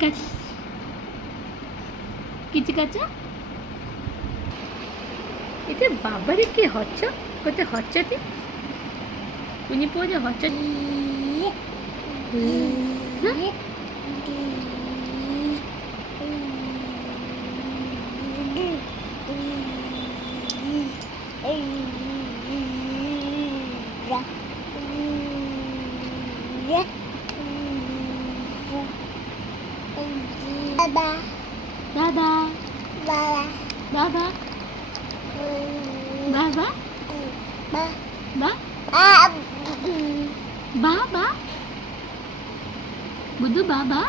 কিচকাচা কিচকাচা এতে বাবারে কি হচ্ছ কোথায় হচ্ছটি কুনি পড়ে হচ্ছ Baba. দাদা Baba. দাদা বাবা Ba. বা Ah. বাবা বুধু বাবা